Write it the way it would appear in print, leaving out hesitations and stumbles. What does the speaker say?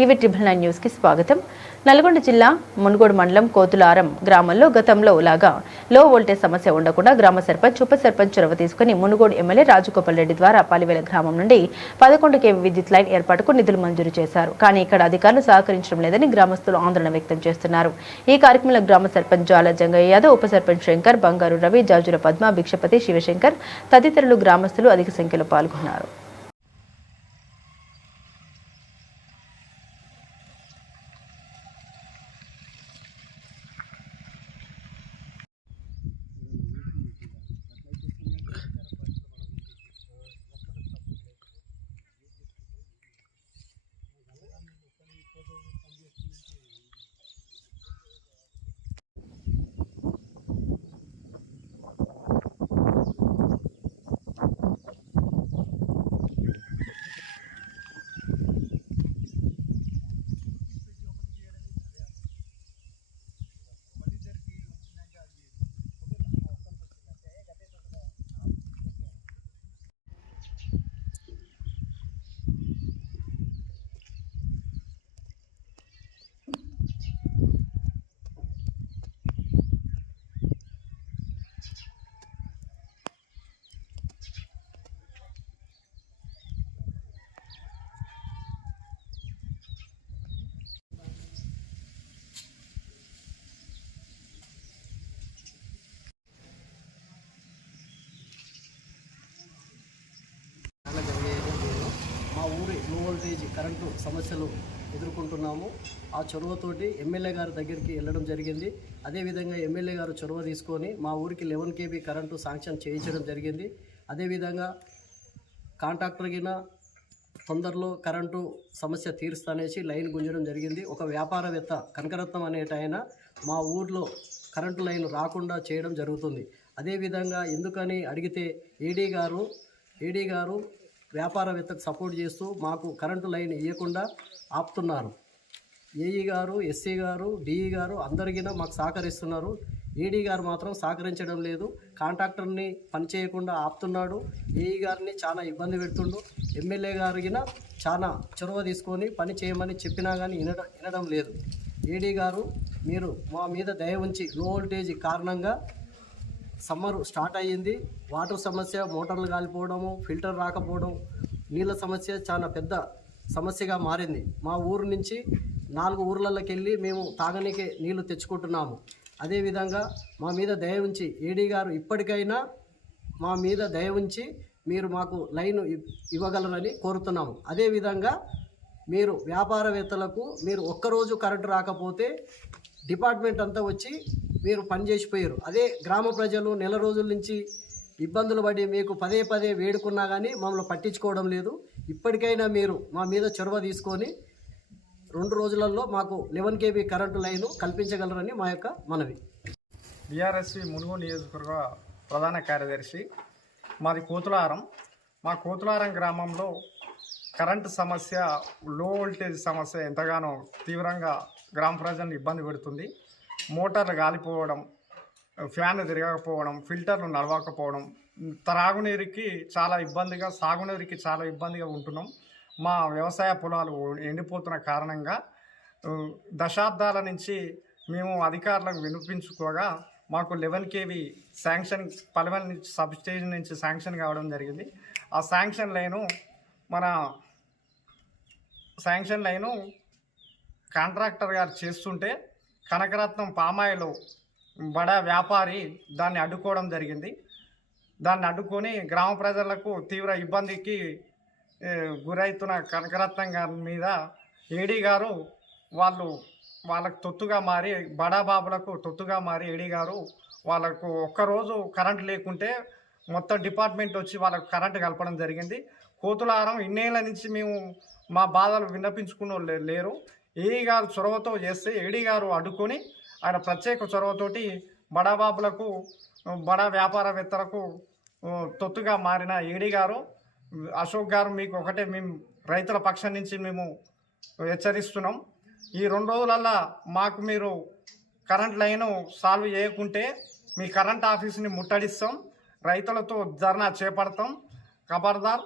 TV ట్రిబుల్9 news కి స్వాగతం. నల్గొండ జిల్లా మునుగోడు మండలం కోతులారం గ్రామంలో గతంలో లాగా లో వోల్టేజ్ సమస్య ఉండకుండా గ్రామ సర్పంచ్ ఉప సర్పంచ్ చొరవ తీసుకుని మునుగోడు ఎమ్మెల్యే రాజగోపాల్ రెడ్డి ద్వారా పలివేల గ్రామం నుండి 11 kV విద్యుత్ లైన్ ఏర్పాటుకు నిధులు మంజూరు చేశారు. కానీ ఇక్కడ అధికారులు సహకరించడం లేదని గ్రామస్తులు ఆందోళన వ్యక్తం చేస్తున్నారు. ఈ కార్యక్రమంలో గ్రామ సర్పంచ్ జాల జంగయ్య యాదవ్, ఉప సర్పంచ్ శంకర్, బంగారు రవి, జాజుల పద్మ, భిక్షపతి, శివశంకర్ తదితరులు గ్రామస్తులు అధిక సంఖ్యలో పాల్గొన్నారు. మా ఊరి లో వోల్టేజ్ కరెంటు సమస్యలు ఎదుర్కొంటున్నాము. ఆ చొరవతోటి ఎమ్మెల్యే గారి దగ్గరికి వెళ్ళడం జరిగింది. అదేవిధంగా ఎమ్మెల్యే గారు చొరవ తీసుకొని మా ఊరికి 11 kV కరెంటు శాంక్షన్ చేయించడం జరిగింది. అదేవిధంగా కాంట్రాక్టర్ గిన తొందరలో కరెంటు సమస్య తీరుస్తానేసి లైన్ గుంజడం జరిగింది. ఒక వ్యాపారవేత్త కనకరత్నం అనేటైన మా ఊర్లో కరెంటు లైన్ రాకుండా చేయడం జరుగుతుంది. అదేవిధంగా ఎందుకని అడిగితే ఏడీ గారు వ్యాపారవేత్తకు సపోర్ట్ చేస్తూ మాకు కరెంటు లైన్ ఇవ్వకుండా ఆపుతున్నారు. ఏఈ గారు, ఎస్సీ గారు, డిఈ గారు అందరికీ మాకు సహకరిస్తున్నారు. ఏడీ గారు మాత్రం సహకరించడం లేదు. కాంట్రాక్టర్ని పని చేయకుండా ఆపుతున్నాడు. ఏఈ గారిని చాలా ఇబ్బంది పెడుతుండు. ఎమ్మెల్యే గారిన చాలా చొరవ తీసుకొని పని చేయమని చెప్పినా కానీ వినడం లేదు. ఏడీ గారు మీరు మా మీద దయ ఉంచి లో వోల్టేజ్ కారణంగా సమ్మర్ స్టార్ట్ అయ్యింది. వాటర్ సమస్య, మోటార్లు కాలిపోవడము, ఫిల్టర్ రాకపోవడం, నీళ్ళ సమస్య చాలా పెద్ద సమస్యగా మారింది. మా ఊరు నుంచి 4 ఊర్లలోకి వెళ్ళి మేము తాగనీకే నీళ్లు తెచ్చుకుంటున్నాము. అదేవిధంగా మా మీద దయ ఉంచి ఏడీ గారు ఇప్పటికైనా మా మీద దయ ఉంచి మీరు మాకు లైన్ ఇవ్వగలరని కోరుతున్నాము. అదేవిధంగా మీరు వ్యాపారవేత్తలకు మీరు ఒక్కరోజు కరెంటు రాకపోతే డిపార్ట్మెంట్ అంతా వచ్చి మీరు పనిచేసిపోయారు. అదే గ్రామ ప్రజలు నెల రోజుల నుంచి ఇబ్బందులు పడి మీకు పదే వేడుకున్నా కానీ మమ్మల్ని పట్టించుకోవడం లేదు. ఇప్పటికైనా మీరు మా మీద చొరవ తీసుకొని 2 రోజులలో మాకు 11 kV కరెంటు లైను కల్పించగలరని మా యొక్క మనవి. బీఆర్ఎస్వి మునుగోడు నియోజకవర్గ ప్రధాన కార్యదర్శి. మాది కోతులారం. మా కోతులారం గ్రామంలో కరెంటు సమస్య, లో వోల్టేజ్ సమస్య ఎంతగానో తీవ్రంగా గ్రామ ప్రజలను ఇబ్బంది పెడుతుంది. మోటార్లు గాలిపోవడం, ఫ్యాన్ తిరగకపోవడం, ఫిల్టర్లు నడవకపోవడం, త్రాగునీరుకి చాలా ఇబ్బందిగా, సాగునీరుకి చాలా ఇబ్బందిగా ఉంటున్నాం. మా వ్యవసాయ పొలాలు ఎండిపోతున్న కారణంగా దశాబ్దాల నుంచి మేము అధికారులకు వినిపించుకోగా మాకు 11 kV శాంక్షన్ పలివెల్ సబ్ స్టేషన్ నుంచి శాంక్షన్ కావడం జరిగింది. ఆ శాంక్షన్ లైను కాంట్రాక్టర్ గారు చేస్తుంటే కనకరత్నం పామాయిలు బడా వ్యాపారి దాన్ని అడ్డుకోవడం జరిగింది. దాన్ని అడ్డుకొని గ్రామ ప్రజలకు తీవ్ర ఇబ్బందికి గురవుతున్న కనకరత్నం గారి మీద ఏడీ గారు వాళ్ళకు తొత్తుగా మారి, బడాబాబులకు తొత్తుగా మారి ఏడీ గారు వాళ్ళకు ఒక్కరోజు కరెంట్ లేకుంటే మొత్తం డిపార్ట్మెంట్ వచ్చి వాళ్ళకు కరెంటు కలపడం జరిగింది. కోతులారం ఇన్నేళ్ల నుంచి మేము మా బాధలు విన్నపించుకున్న లేరు. ఏఈ గారు చొరవతో చేస్తే ఏడీ గారు అడ్డుకొని ఆయన ప్రత్యేక చొరవతోటి బడాబాబులకు, బడా వ్యాపారవేత్తలకు తొత్తుగా మారిన ఏడీ గారు, అశోక్ గారు మీకు ఒకటే మేము రైతుల పక్షం నుంచి మేము హెచ్చరిస్తున్నాం. ఈ 2 రోజులల్లా మాకు మీరు కరెంట్ లైను సాల్వ్ చేయకుంటే మీ కరెంట్ ఆఫీస్ని ముట్టడిస్తాం, రైతులతో ధర్నా చేపడతాం. ఖబర్దార్.